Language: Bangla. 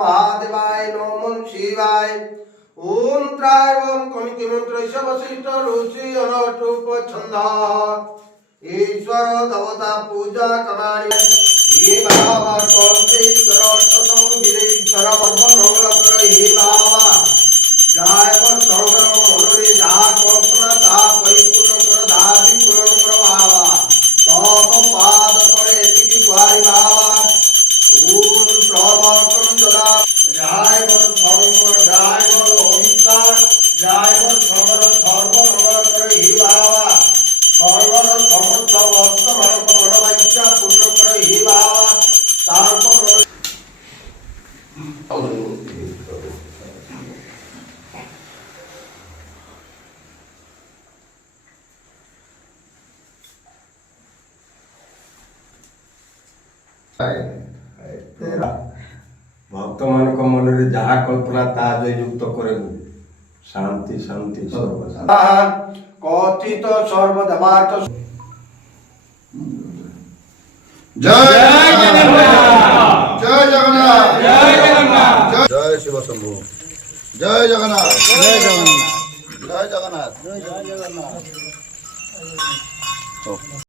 মহাদেবায় নমঃ শিবায়। ওম ত্রায়বং কমিতি মন্ত্র বশিষ্ঠ ঋষি অনুরূপ ছন্দ ঈশ্বর দেবতা পূজা করাণি হে বাবা কৌশিকর অষ্টম গিരീশ্বর মঙ্গল কর হে বাবা জয় সর্বর মনোরে যা কল্পনা তা পরিপূর্ণ কর দাবি পূরণ কর বাবা তব পাদ তলে এতিকি গুহারি বাবা। ওম প্রবর্তন যদা জয় বল সর্বর জয় বল অহিংসার জয় বল সর্বর সর্বমঙ্গল কর হে বাবা সর্বর সমস্ত ভক্ত ভারত মনোবাঞ্ছা পূর্ণ কর হে বাবা। তারপর ভক্ত ମାନଙ୍କ ମନରେ ଯାହା କଳ୍ପନା ତାହା ଜୟଯୁକ୍ତ କରିବୁ। ଶାନ୍ତି ଶାନ୍ତି ସର୍ବଦା কথিত সর্বদেবার্থ জয় জগন্নাথ জয় জগন্নাথ জয় জগন্নাথ জয় শিব শম্ভু জয় জগন্নাথ জয় জগন্নাথ জয় জগন্নাথ জয় জগন্নাথ।